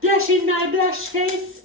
Blushing my blush face.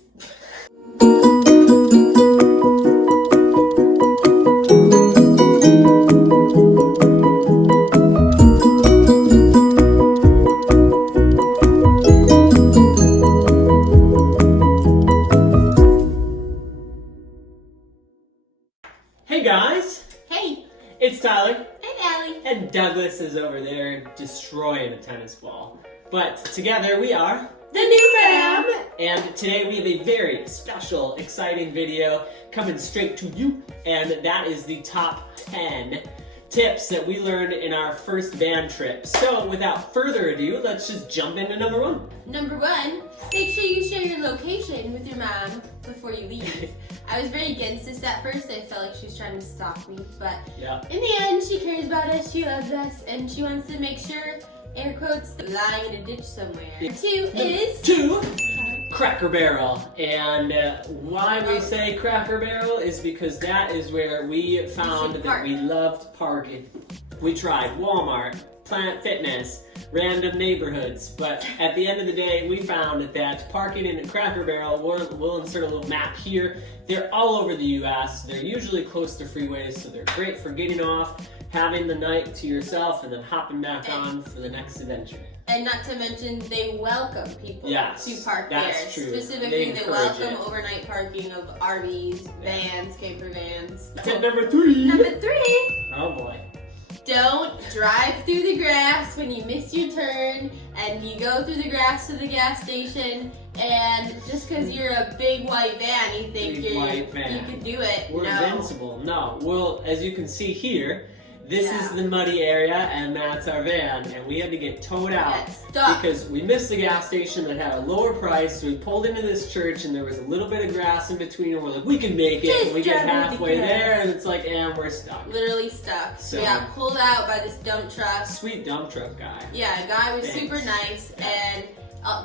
Hey guys! Hey! It's Tyler. And Allie. And Douglas is over there destroying a tennis ball. But together we are The New Fam! And today we have a very special, exciting video coming straight to you. And that is the top 10 tips that we learned in our first van trip. So without further ado, let's just jump into number one. Number one, make sure you share your location with your mom before you leave. I was very against this at first. I felt like she was trying to stalk me, but in the end, she cares about us, she loves us, and she wants to make sure, air quotes, lying in a ditch somewhere. Two, Cracker Barrel. And why we say Cracker Barrel is because that is where we found that we loved parking. We tried Walmart, Planet Fitness, random neighborhoods, but at the end of the day, we found that parking in a Cracker Barrel, we'll insert a little map here, they're all over the US, they're usually close to freeways, so they're great for getting off, having the night to yourself, and then hopping back on for the next adventure. And not to mention, they welcome people to park that's there. True. Specifically, they welcome overnight parking of RVs, vans, camper vans. Tip number three. Oh boy. Don't drive through the grass when you miss your turn and you go through the grass to the gas station, and just because you're a big white van, you think you can do it. We're invincible. No. Well, as you can see here, this is the muddy area, and that's our van, and we had to get towed out because we missed the gas station that had a lower price. So we pulled into this church, and there was a little bit of grass in between, and we're like, we can make it. And we get halfway there, and it's like, and we're stuck. Literally stuck. So we got pulled out by this dump truck. Sweet dump truck guy. Yeah, the guy was super nice, and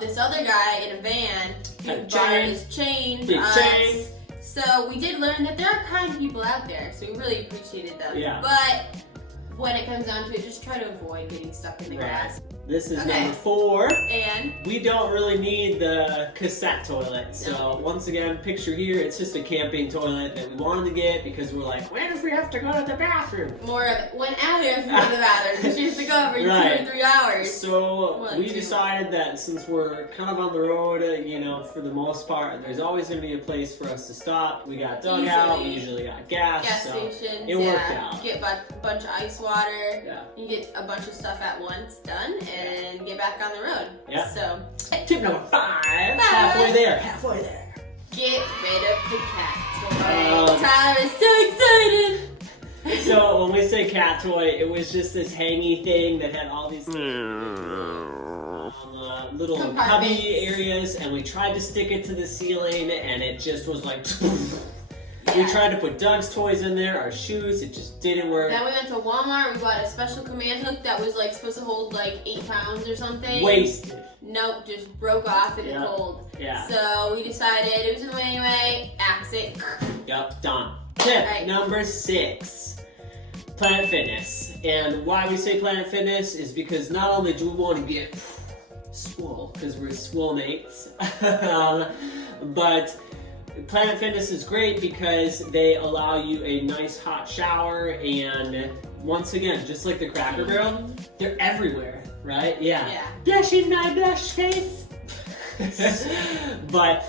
this other guy in a van who borrowed his chain from us. So we did learn that there are kind people out there, so we really appreciated them. Yeah. But when it comes down to it, just try to avoid getting stuck in the grass. This is number 4. And we don't really need the cassette toilet. So once again, picture here, it's just a camping toilet that we wanted to get because we're like, when if we have to go to the bathroom? More of it. When Allie has to go to the bathroom, because she has to go every 2 or 3 hours. So we decided that since we're kind of on the road, you know, for the most part, there's always going to be a place for us to stop. We got dug out, we usually got gas stations, it worked out. Get a bunch of ice water, you get a bunch of stuff at once done, and get back on the road. Yeah. So tip number 5. Halfway there. Get rid of the cat toy. Tyler is so excited. So when we say cat toy, it was just this hangy thing that had all these little cubby areas, and we tried to stick it to the ceiling, and it just was like. We tried to put Doug's toys in there, our shoes, it just didn't work. Then we went to Walmart, we bought a special command hook that was like supposed to hold like 8 pounds or something. Wasted. Nope, just broke off in the cold. Yeah. So we decided it was in the way anyway, axe it. Yep, done. Tip number 6. Planet Fitness. And why we say Planet Fitness is because not only do we want to get swole, because we're swole mates, but Planet Fitness is great because they allow you a nice hot shower, and once again, just like the Cracker Barrel, they're everywhere, right? Yeah. Blushing my blush face. But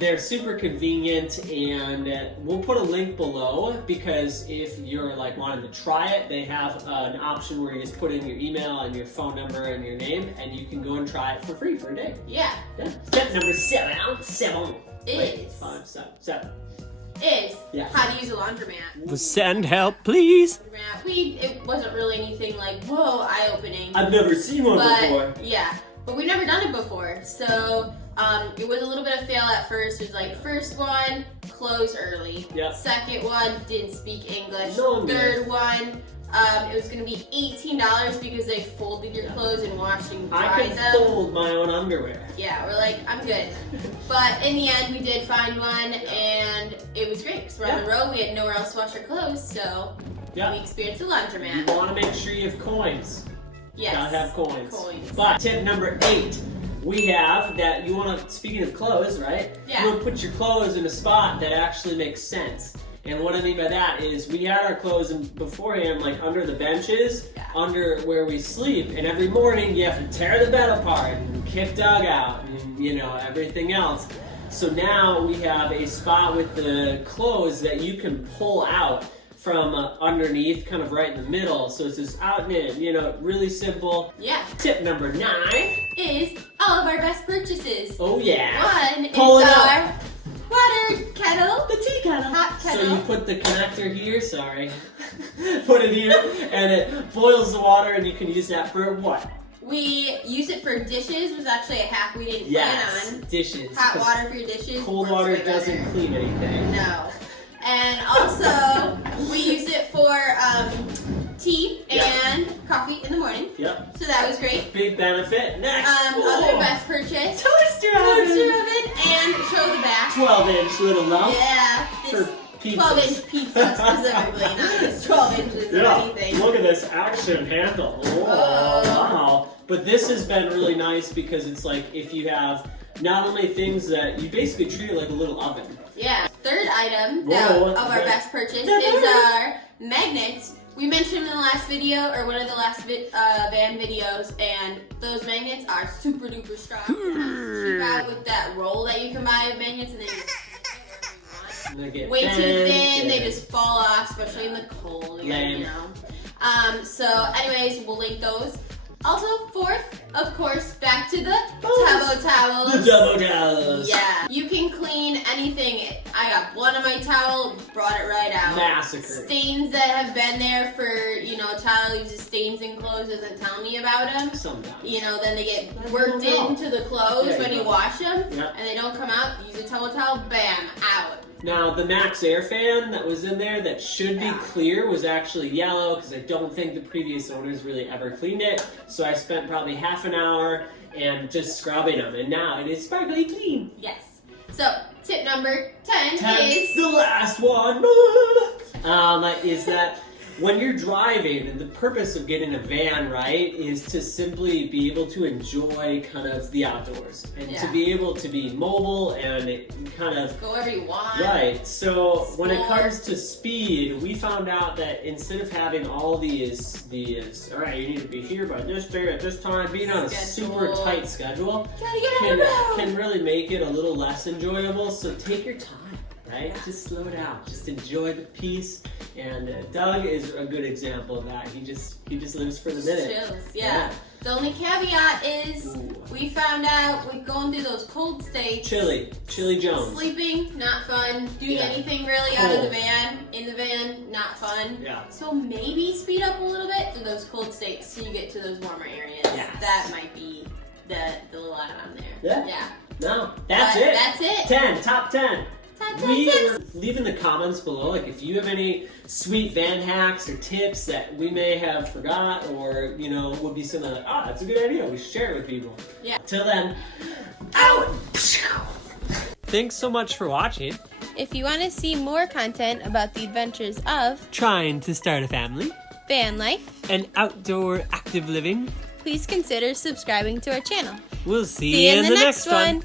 they're super convenient, and we'll put a link below because if you're like wanting to try it, they have an option where you just put in your email and your phone number and your name, and you can go and try it for free for a day. Yeah. Tip number 7. Is how to use a laundromat. Send help, please. It wasn't really anything like, whoa, eye-opening. I've never seen one before. Yeah, but we've never done it before. So it was a little bit of fail at first. It was like, first one, close early. Yep. Second one, didn't speak English. Third one, it was going to be $18 because they folded your clothes and washed and dried them. I can fold my own underwear. Yeah, we're like, I'm good. But in the end, we did find one, and it was great because we're on the road. We had nowhere else to wash our clothes, so we experienced a laundromat. You want to make sure you have coins. Yes. Gotta have coins. But tip number 8, we have that you want to, speaking of clothes, right? Yeah. You want to put your clothes in a spot that actually makes sense. And what I mean by that is we had our clothes beforehand, like under the benches, under where we sleep, and every morning you have to tear the bed apart and kick Doug out and, you know, everything else. So now we have a spot with the clothes that you can pull out from underneath, kind of right in the middle. So it's just out and in, you know, really simple. Yeah. Tip number 9 is all of our best purchases. Oh yeah. One is Pull it our up. water kettle. The tea kettle. Hot kettle. So you put the connector here, sorry. Put it here, and it boils the water, and you can use that for what? We use it for dishes. Was actually a hack we didn't plan on. Dishes. Hot water for your dishes. Cold water doesn't clean anything. No. And also, we use it for tea and coffee in the morning. Yep. So that was great. Big benefit. Next. Other best purchase. Toaster oven. Toaster oven and show the back. 12-inch little lump. Yeah. This For pizzas. 12-inch pizza specifically, not just 12 inches or anything. Look at this action handle. Oh, wow. But this has been really nice because it's like if you have not only things that you basically treat it like a little oven. Yeah. Third item Whoa, of our best purchase is our magnets. We mentioned in the last video, or one of the last van videos, and those magnets are super duper strong. Cheap out with that roll that you can buy of magnets, and they get way too thin. They just fall off, especially in the cold. You know. So, anyways, we'll link those. Also, fourth, of course, back to the Tabo towels. The Tabo towels. Yeah. You can clean anything. I got blood on my towel, brought it right out. Massacre. Stains that have been there for, you know, a towel uses stains in clothes, doesn't tell me about them. Sometimes. You know, then they get worked into the clothes when you wash them, and they don't come out. Use a towel, bam, out. Now, the Max Air fan that was in there that should be clear was actually yellow because I don't think the previous owners really ever cleaned it. So I spent probably half an hour and just scrubbing them, and now it is sparkly clean. Yes. So, tip number 10 is... the last one! Is that when you're driving, and the purpose of getting a van, right, is to simply be able to enjoy kind of the outdoors and to be able to be mobile and kind of go wherever you want. Right. So when it comes to speed, we found out that instead of having all these, all right, you need to be here by this day at this time, being on a super tight schedule can really make it a little less enjoyable. So take your time. Right? Just slow down. Just enjoy the peace. And Doug is a good example of that. He just lives for the minute. Chills, yeah. The only caveat is we found out with going through those cold states. Chilly Jones. Sleeping, not fun. Doing anything really out of the van, in the van, not fun. Yeah. So maybe speed up a little bit through those cold states so you get to those warmer areas. Yes. That might be the little add-on there. Yeah. No, that's it. That's it. 10, top 10. Leave in the comments below, like if you have any sweet van hacks or tips that we may have forgot, or you know would be something like, that's a good idea. We should share it with people. Yeah. Till then, out. Thanks so much for watching. If you want to see more content about the adventures of trying to start a family, van life, and outdoor active living, please consider subscribing to our channel. We'll see you in the next one.